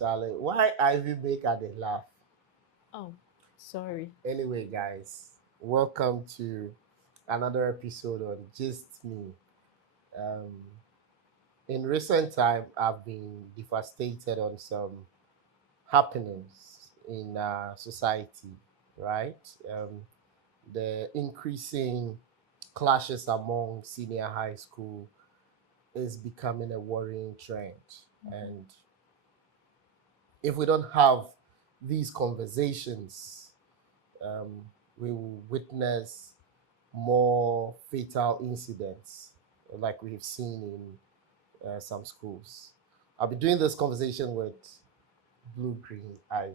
Charlie, why Ivy make her dey laugh? Oh, sorry. Anyway, guys, welcome to another episode on Just Me. Um, in recent time, I've been devastated on some happenings in society, right? The increasing clashes among senior high school is becoming a worrying trend. And if we don't have these conversations, um, we will witness more fatal incidents like we've seen in some schools. I'll be doing this conversation with Blue Green Ivy.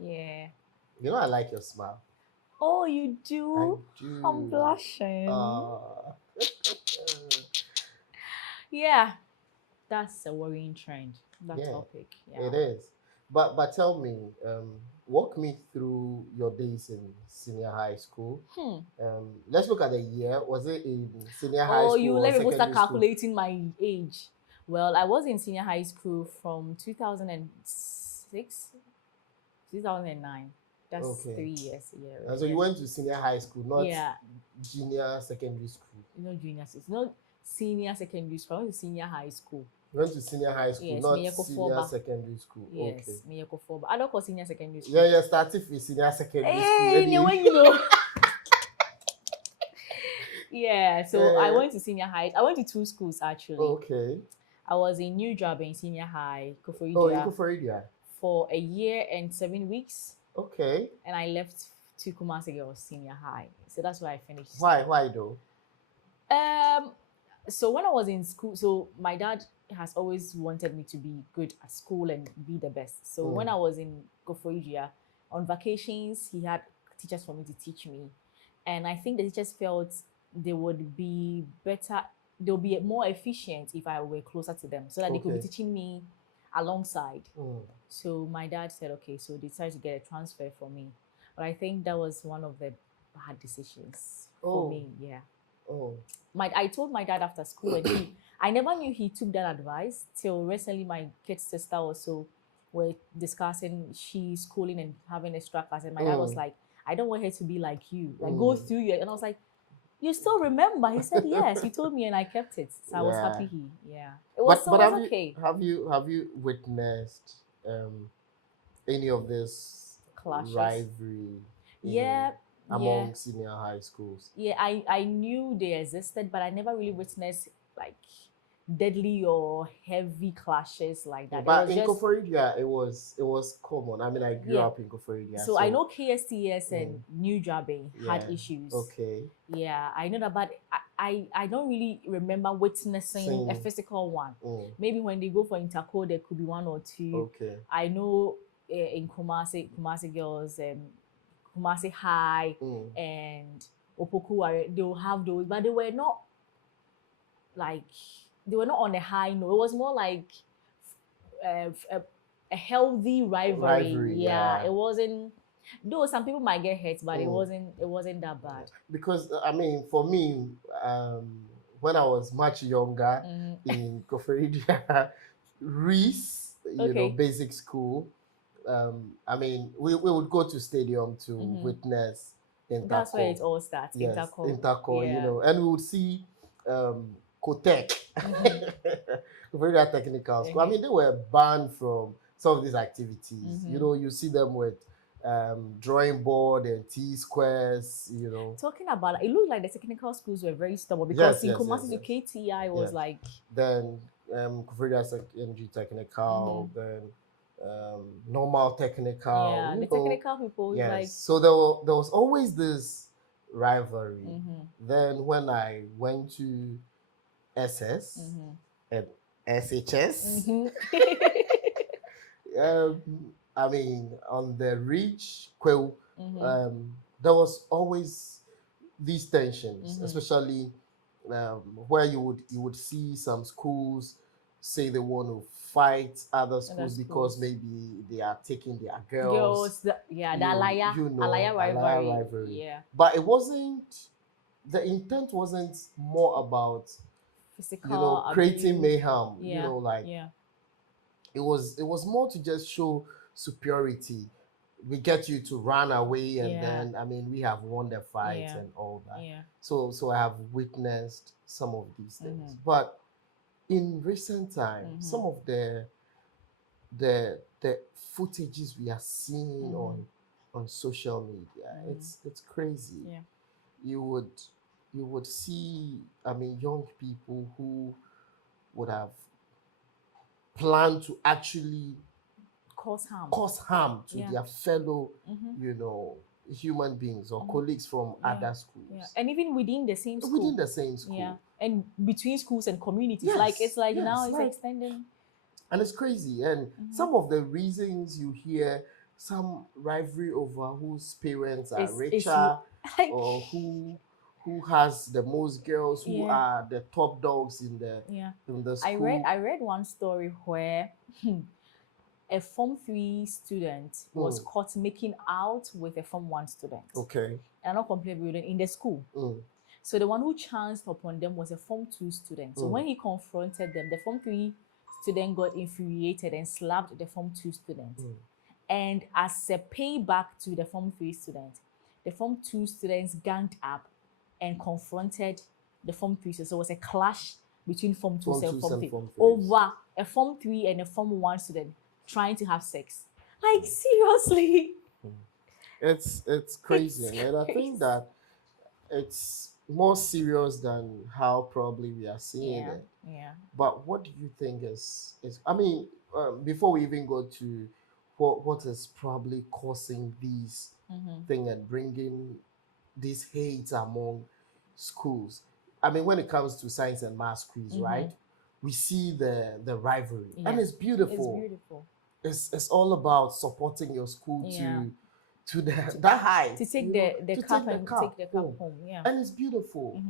Yeah. You know, I like your smile. Oh, you I do? I'm do. blushing. Uh, Yeah, that's a worrying trend. That yeah, topic. it Yeah. is. But tell me, walk me through your days in senior high school. Hmm. Let's look at the year. Was it in senior high Oh, you school or let me start secondary school? calculating my age. Well, I was in senior high school from 2006 2009. That's Okay. 3 years. Yeah, And so you yeah. went to senior high school, not Yeah, junior secondary school. junior, it's not senior secondary school. I went to senior high school. You went to senior high school, Yes, not Miyako senior Foba. secondary school. Okay. Yes, Miyako Foba. I don't call senior secondary school. Yeah, starting with senior secondary school. Hey, no, Anyway. when you know. Yeah, so I Yeah. went to senior high. I went to two schools actually. Okay. I was in New Job in senior high, Oh, you go Koforidua, for it, yeah. for a year and 7 weeks, Okay. and I left to Kumasi Girls Senior High. So that's where I finished. Why? Why though? Um, so when I was in school, so my dad has always wanted me to be good at school and be the best. So when I was in Koforidua, on vacations, he had teachers for me to teach me, and I think the teachers felt they would be better, they'll be more efficient if I were closer to them, so that they could be Okay. teaching me alongside. Mm. So my dad said, okay, so they decided to get a transfer for me. But I think that was one of the bad decisions for Oh. me. Yeah. Oh. I told my dad after school, and I never knew he took that advice till recently. My kid's sister also were discussing she's schooling and having extra class, and my dad was like, I don't want her to be like you, like go through you. And I was like, you still remember? He said, yes, you told me, and I kept it. So I was Yeah. happy it was But have okay. you witnessed any of this Clashes. rivalry Yeah, among senior high schools? yeah. I knew they existed, but I never really witnessed like deadly or heavy clashes like that. But It was in just Koforidua, it was common. I mean, I grew up in Koforidua, so I know KSTS and New Jabe had yeah. issues. Okay. Yeah, I know that, but I don't really remember witnessing a physical one. Maybe when they go for intercode, there could be one or two. Okay. I know in Kumasi Girls, Kumasi High, and Opoku, they will have those, but they were not like, they were not on a high note. It was more like a healthy rivalry. Yeah, it wasn't. Though some people might get hurt, but it wasn't that bad. Because I mean, for me, when I was much younger in Koforidua, Reese, basic school. I mean, we would go to stadium to witness intercall. That's where it all starts. Yes, intercall, yeah. and we would see Kotek, Koforidua Technical School. I mean, they were banned from some of these activities. You see them with drawing board and T-squares, Talking about it, looked like the technical schools were very stubborn because in Kumasi to KTI was like. Then Koforidua Secondary Technical, then normal technical. Yeah, the technical people. Yes. Like, so there was always this rivalry. Then when I went to SS and SHS, I mean, on the reach, there was always these tensions, especially where you would see some schools say they want to fight other schools because maybe they are taking their girls. The Alaya rivalry. Yeah. But it wasn't. The intent wasn't more about physical creating abuse. mayhem. Yeah. it was more to just show superiority. We get you to run away, and Yeah. then I mean we have won the fight Yeah. and all that. Yeah. So I have witnessed some of these things. Mhm. But in recent times, some of the footages we are seeing on social media, it's crazy. Yeah. You would see, I mean, young people who would have planned to actually Cause harm. cause harm to Yeah. their fellow, Mhm. human beings or colleagues from Yeah. other schools. Yeah. And even within the same school. Within the same school. Yeah. And between schools and communities. Yes, Like it's like yes, now it's like- extending. And it's crazy. And some of the reasons you hear some rivalry over whose parents are richer like, or who has the most girls, who Yeah. are the top dogs in the Yeah. in the school. I read one story where a Form 3 student was caught making out with a Form 1 student. Okay. And not completely in the school. So the one who chanced upon them was a Form 2 student. So when he confronted them, the Form 3 student got infuriated and slapped the Form 2 student. And as a payback to the Form 3 student, the Form 2 students ganged up and confronted the Form 3. So it was a clash between Form 2 and Form 3 over a Form 3 and a Form 1 student trying to have sex. Like, seriously. It's crazy. And I think that it's more serious than how probably we are seeing it. Yeah. But what do you think is I mean, before we even go to what is probably causing these thing and bringing this hate among schools? I mean, when it comes to science and math schools, right? We see the rivalry, and it's beautiful. It's beautiful. It's all about supporting your school to that height, to take the cup and take the cup home. Yeah, and it's beautiful.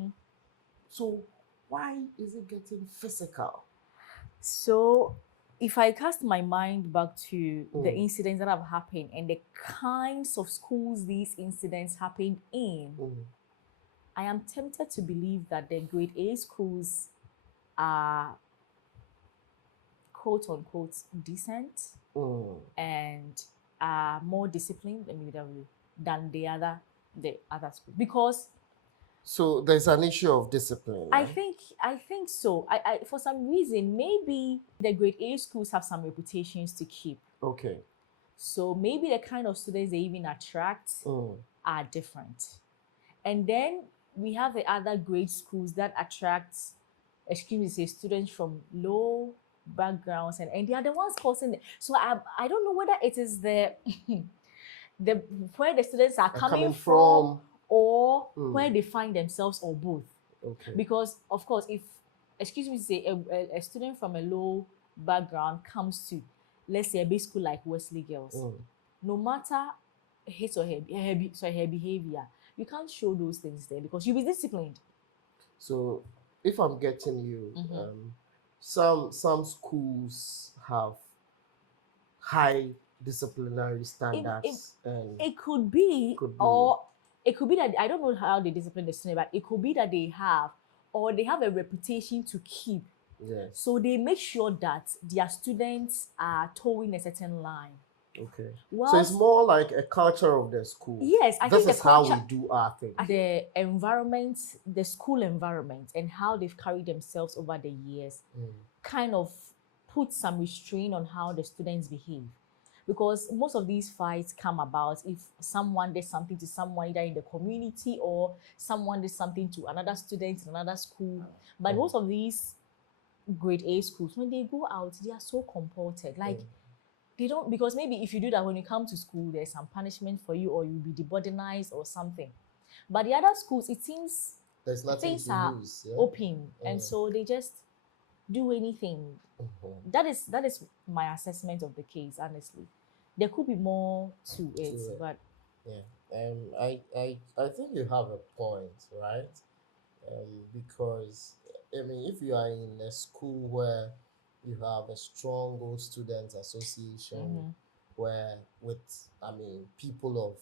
So why is it getting physical? So if I cast my mind back to the incidents that have happened and the kinds of schools these incidents happened in, I am tempted to believe that the grade A schools are quote unquote decent and are more disciplined than the other schools, because so there's an issue of discipline, right? I think so. I for some reason, maybe the grade A schools have some reputations to keep. Okay. So maybe the kind of students they even attract are different. And then we have the other grade schools that attract, students from low backgrounds, and they are the ones causing it. So I don't know whether it is the where the students are coming from or where they find themselves, or both. Okay. Because of course, if a student from a low background comes to, let's say, a big school like Wesley Girls, no matter his or her behavior, you can't show those things there because you'll be disciplined. So if I'm getting you, some schools have high disciplinary standards, and it could be, or it could be that I don't know how they discipline the student, but it could be that they have a reputation to keep. Yes. So they make sure that their students are towing a certain line. Okay. So it's more like a culture of the school. Yes, I think this is how we do our thing. The environment, the school environment, and how they've carried themselves over the years kind of put some restraint on how the students behave. Because most of these fights come about if someone did something to someone either in the community or someone did something to another student in another school. But most of these grade A schools, when they go out, they are so comported. Like, they don't, because maybe if you do that when you come to school, there's some punishment for you, or you'll be deburdenized or something. But the other schools, it seems there's nothing things to are lose, open, and so they just do anything. That is my assessment of the case. Honestly, there could be more to it, but I think you have a point, right? Because I mean, if you are in a school where you have a strong old student association, where with people of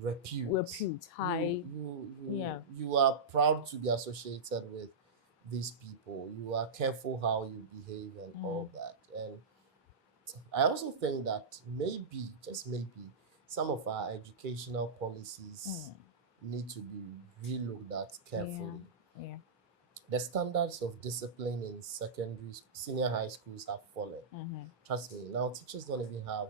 repute, high, you are proud to be associated with these people. You are careful how you behave and all that, and I also think that maybe, just maybe, some of our educational policies need to be relooked at carefully. Yeah. The standards of discipline in senior high schools have fallen. Trust me, now teachers don't even have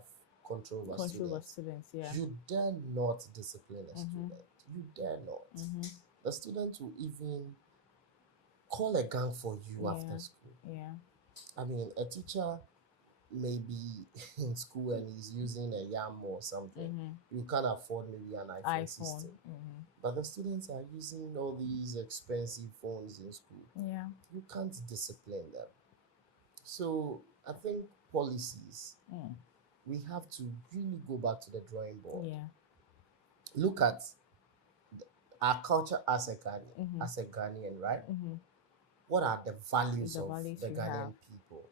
control over Control of students. students, yeah. You dare not discipline a student. You dare not. The student will even call a gang for you after school. Yeah. I mean, a teacher may be in school and he's using a YAM or something. You can't afford maybe an iPhone system. But the students are using all these expensive phones in school. Yeah. You can't discipline them. So I think policies, we have to really go back to the drawing board. Yeah. Look at our culture as a Ghanaian, right? What are the values of the Ghanaian people?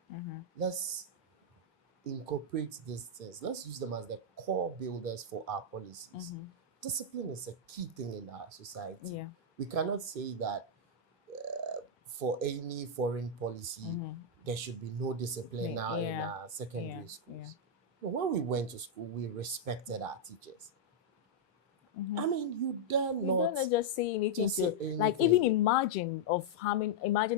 Let's incorporate these things. Let's use them as the core builders for our policies. Discipline is a key thing in our society. Yeah. We cannot say that for any foreign policy there should be no discipline now in our secondary schools. But when we went to school, we respected our teachers. I mean, you dare not just say anything just to say anything. like even imagine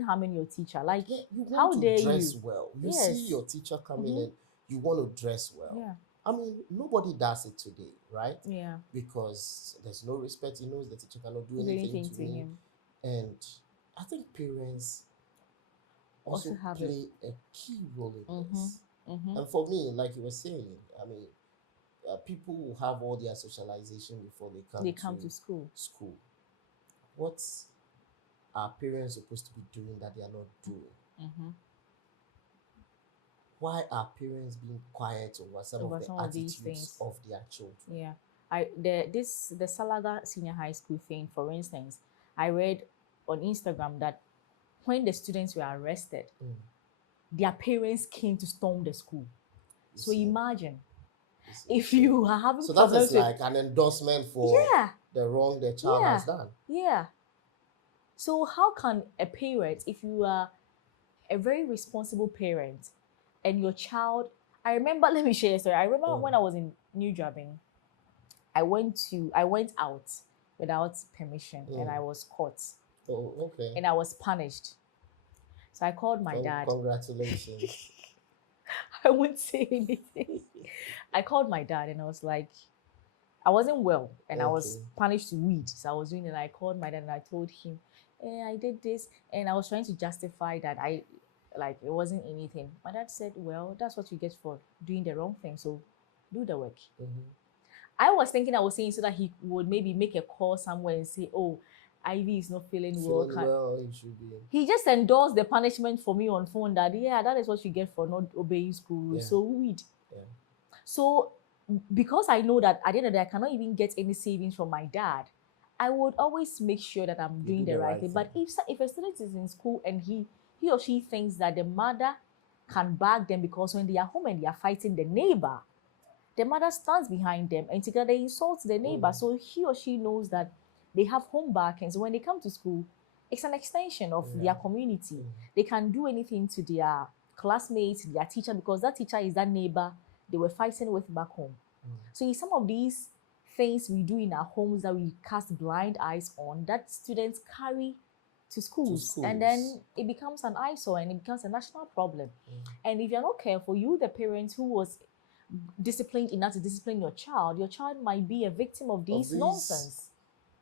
harming your teacher. Like you want how to dare dress you? well. You see your teacher coming in, you want to dress well. Yeah. I mean, nobody does it today, right? Yeah. Because there's no respect. He knows the teacher cannot do anything to him. And I think parents also play a key role in this. And for me, like you were saying, I mean, people will have all their socialization before they come to school. What are parents supposed to be doing that they are not doing? Why are parents being quiet over some of the attitudes of their children? Yeah. The Salaga Senior High School thing, for instance, I read on Instagram that when the students were arrested, their parents came to storm the school. So imagine if you are having so that is like an endorsement for the wrong the child has done. Yeah. So how can a parent, if you are a very responsible parent and your child, I remember, let me share a story. I remember when I was in New Jabbing, I went out without permission and I was caught. Oh, okay. And I was punished. So I called my dad. Congratulations. I wouldn't say anything. I called my dad and I was like, I wasn't well and I was punished to read. So I was doing it. I called my dad and I told him, I did this. And I was trying to justify that it wasn't anything. My dad said, well, that's what you get for doing the wrong thing. So do the work. I was thinking I was saying so that he would maybe make a call somewhere and say, oh, Ivy is not feeling well. He should be. He just endorsed the punishment for me on phone that, that is what you get for not obeying school rules. So weed. So because I know that at the end of the day, I cannot even get any savings from my dad, I would always make sure that I'm doing the right thing. But if a student is in school and he or she thinks that the mother can bag them because when they are home and they are fighting the neighbor, the mother stands behind them and together they insult the neighbor. So he or she knows that they have home backings. So when they come to school, it's an extension of their community. They can do anything to their classmates, their teacher, because that teacher is that neighbor they were fighting with back home. So in some of these things we do in our homes that we cast blind eyes on, that students carry to schools. And then it becomes an eyesore and it becomes a national problem. And if you're not careful, you, the parent who was disciplined enough to discipline your child might be a victim of these nonsense.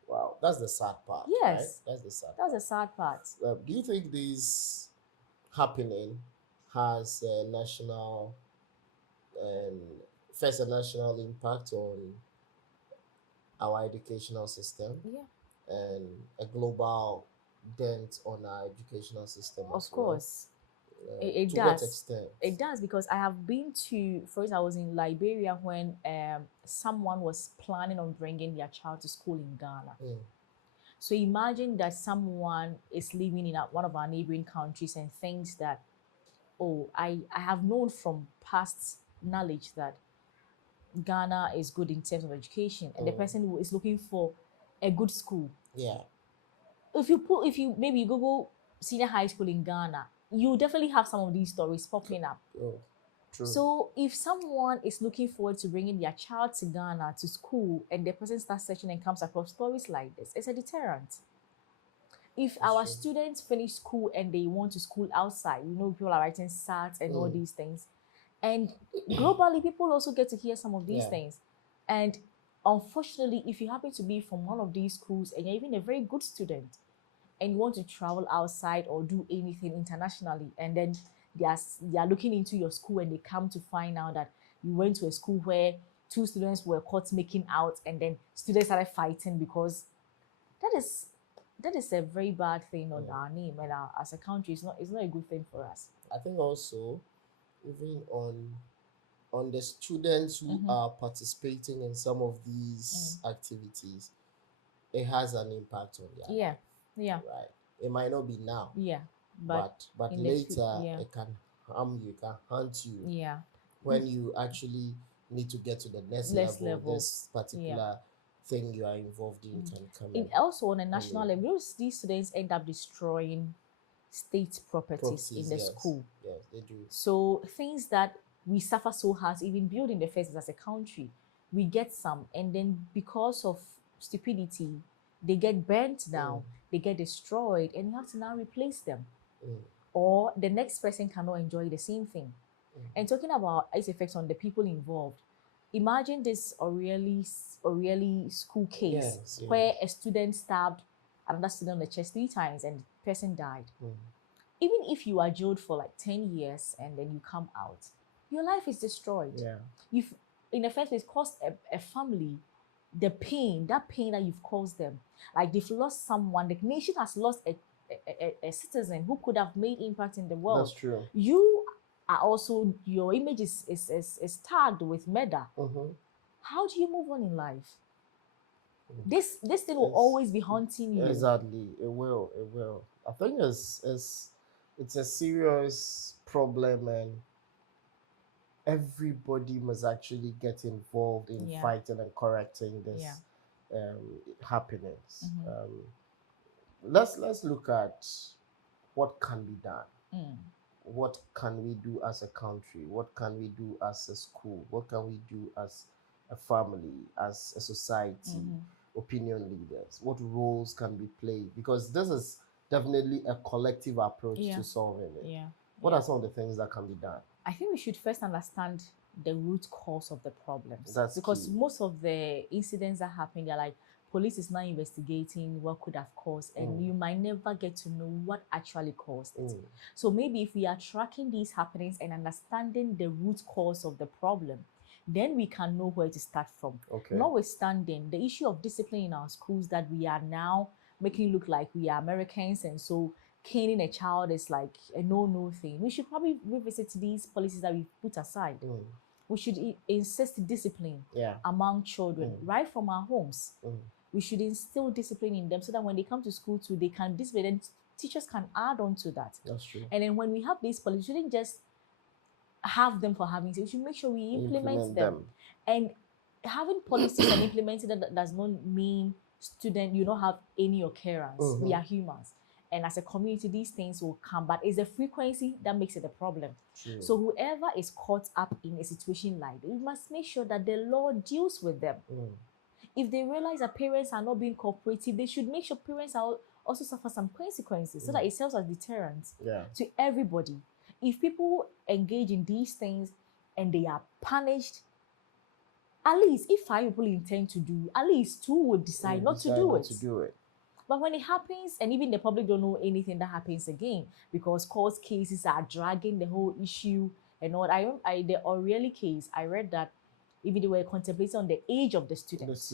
Wow, that's the sad part. Yes, right? That's the sad part. Do you think this happening has a national impact on our educational system? And a global dent on our educational system? Of course. It to does. What extent? It does, because I have been to, first I was in Liberia when someone was planning on bringing their child to school in Ghana. So imagine that someone is living in one of our neighboring countries and thinks that, oh, I have known from past knowledge that Ghana is good in terms of education, and the person is looking for a good school. If you maybe Google senior high school in Ghana, you definitely have some of these stories popping up. True. So if someone is looking forward to bringing their child to Ghana to school and the person starts searching and comes across stories like this, it's a deterrent. If our true. students finish school and they want to school outside, people are writing SATs and all these things. And globally, people also get to hear some of these things. And unfortunately, if you happen to be from one of these schools and you're even a very good student and you want to travel outside or do anything internationally, and then they are looking into your school and they come to find out that you went to a school where two students were caught making out and then students started fighting, because that is a very bad thing on our name and as a country. It's not a good thing for us. I think also, even on the students who are participating in some of these activities, it has an impact on their life. Yeah. Right. It might not be now. Yeah. But later it can harm you, it can haunt you. Yeah. When you actually need to get to the next level, this particular thing you are involved in can come in. Also on a national level, these students end up destroying state properties in the school. Yes, they do. So things that we suffer so hard even building the first as a country, we get some, and then because of stupidity, they get burnt down, they get destroyed, and you have to now replace them. Or the next person cannot enjoy the same thing. And talking about its effects on the people involved, imagine this O'Reilly school case where a student stabbed another student on the chest 3 times and the person died. Even if you are jailed for like 10 years and then you come out, your life is destroyed. You've, in the first place, caused a family that pain that you've caused them. Like they've lost someone, the nation has lost a citizen who could have made impact in the world. That's true. You are also, your image is tagged with murder. How do you move on in life? This thing will always be haunting you. Exactly, it will. I think it's a serious problem, and everybody must actually get involved in fighting and correcting this happenings. Let's look at what can be done. What can we do as a country? What can we do as a school? What can we do as a family, as a society, opinion leaders? What roles can be played? Because this is definitely a collective approach to solving it. What are some of the things that can be done? I think we should first understand the root cause of the problems. That's because key. Most of the incidents that happen, they're like, police is now investigating what could have caused, and you might never get to know what actually caused it. So maybe if we are tracking these happenings and understanding the root cause of the problem, then we can know where to start from. Notwithstanding the issue of discipline in our schools, that we are now making it look like we are Americans, and so caning a child is like a no thing. We should probably revisit these policies that we put aside. We should insist discipline among children right from our homes. We should instill discipline in them so that when they come to school too, they can discipline, and teachers can add on to that. That's true. And then when we have these policies, we shouldn't just have them for having sake. We should make sure we implement them. And having policies and implementing that does not mean you don't have any occurrence. We are humans. And as a community, these things will come, but it's the frequency that makes it a problem. True. So whoever is caught up in a situation like that, we must make sure that the law deals with them. If they realize that parents are not being cooperative, they should make sure parents are also suffer some consequences so that it serves as deterrent to everybody. If people engage in these things and they are punished, at least if 5 people intend to do, at least 2 would decide not to do it. But when it happens, and even the public don't know anything that happens again, because court cases are dragging the whole issue and all. The O'Reilly case, I read that even they were contemplating on the age of the students.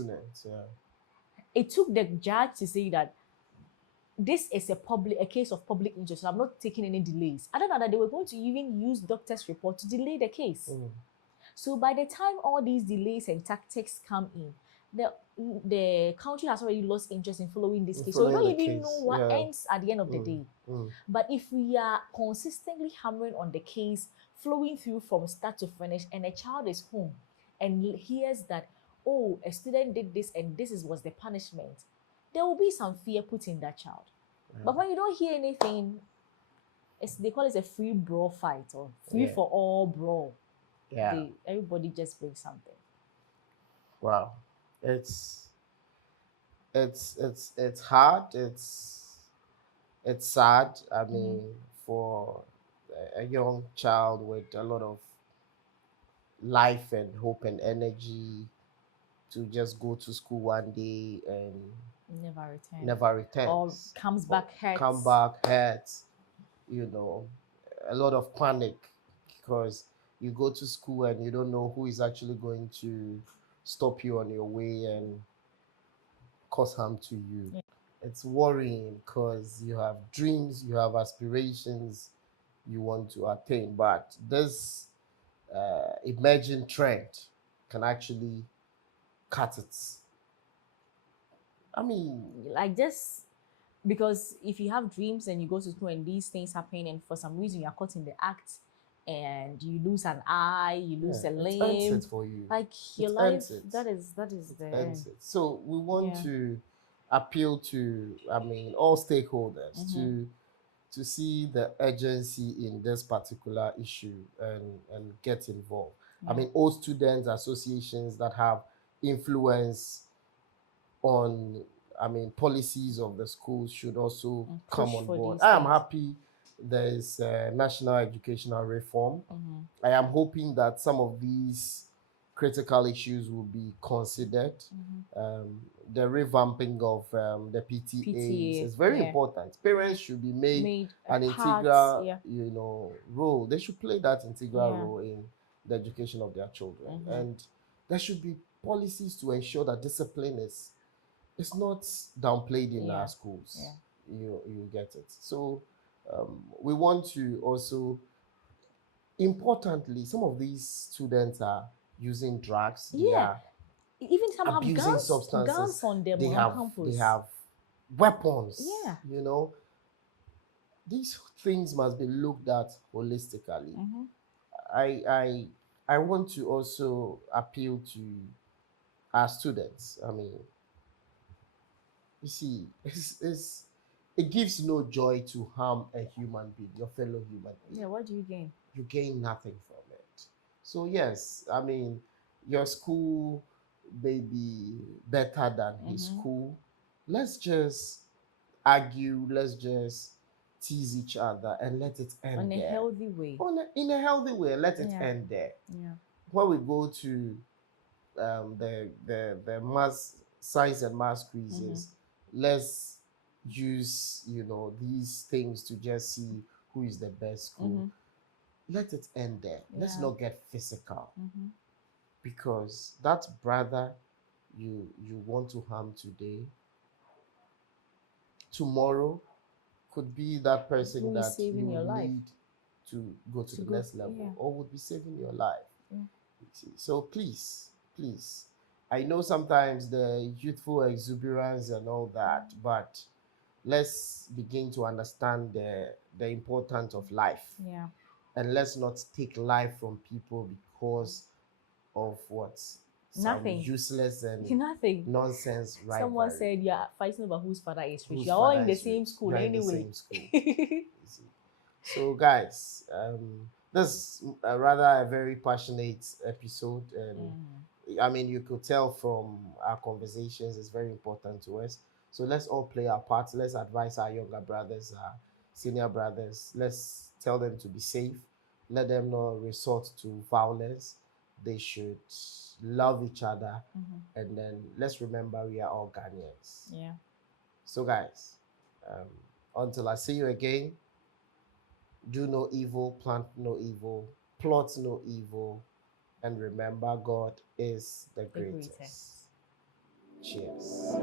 It took the judge to say that this is a case of public interest. So I'm not taking any delays. I don't know that they were going to even use doctor's report to delay the case. So by the time all these delays and tactics come in, the country has already lost interest in following this case. So we don't even know what ends at the end of the day. But if we are consistently hammering on the case, flowing through from start to finish, and a child is home and hears that, oh, a student did this and this was the punishment, there will be some fear put in that child. But when you don't hear anything, they call it a free brawl fight or free for all brawl. Yeah. Everybody just brings something. Wow. It's it's hard. It's sad. I mean, for a young child with a lot of life and hope and energy to just go to school one day and Never return. never Or returns, comes or back hurt. come back hurt, you know, a lot of panic because you go to school and you don't know who is actually going to stop you on your way and cause harm to you. Yeah. It's worrying because you have dreams, you have aspirations you want to attain, but this emerging trend can actually cut it. I mean, Like, just because if you have dreams and you go to school and these things happen and for some reason you are caught in the act and you lose an eye, you lose a it ends limb, it for you. like your It life, ends it. that is the Ends end. it. So we want Yeah. to appeal to, I mean, all stakeholders to see the urgency in this particular issue and get involved. I Yeah. mean, all students associations that have influence on, I mean, policies of the schools should also And come push on for board. these I am things. happy there is national educational reform. I am hoping that some of these critical issues will be considered. The revamping of the PTAs PTA, is very yeah. important. Parents should be made Made a an part, integral, yeah. role. They should play that integral Yeah. role in the education of their children, and there should be policies to ensure that discipline is it's not downplayed in Yeah. our schools. Yeah. You get it. So we want to also, importantly, some of these students are using drugs. They Yeah. are Even some have abusing guns substances. on them They on have campus. weapons. Yeah. These things must be looked at holistically. I I I want to also appeal to our students. I mean, you see, it gives no joy to harm a human being, your fellow human being. Yeah, what do you gain? You gain nothing from it. So yes, I mean, your school may be better than his school. Let's just argue, let's just tease each other and let it end In a there. healthy way. In a healthy way, let it Yeah. end there. Yeah. When we go to the mass science and mass quizzes, let's use these things to just see who is the best school. Let it end there. Let's Yeah. not get physical, because that brother you want to harm today, tomorrow could be that person Who is that saving you your life. need to go to the go- next level, yeah. or would be saving your life. Yeah. You see. So please, I know sometimes the youthful exuberance and all that, but let's begin to understand the importance of life. Yeah. And let's not take life from people because of what? Some Nothing. useless and Nothing. nonsense rivalry. Someone said you're fighting over whose father is rich. Whose You're all father in the is same rich. school You're in the anyway. same school. You see. So guys, this rather a very passionate episode, and I mean, you could tell from our conversations it's very important to us. So let's all play our part. Let's advise our younger brothers, our senior brothers. Let's tell them to be safe. Let them not resort to violence. They should love each other, and then let's remember we are all Ghanaians. Yeah. So guys, until I see you again, do no evil, plant no evil, plot no evil, and remember God is the greatest. Cheers.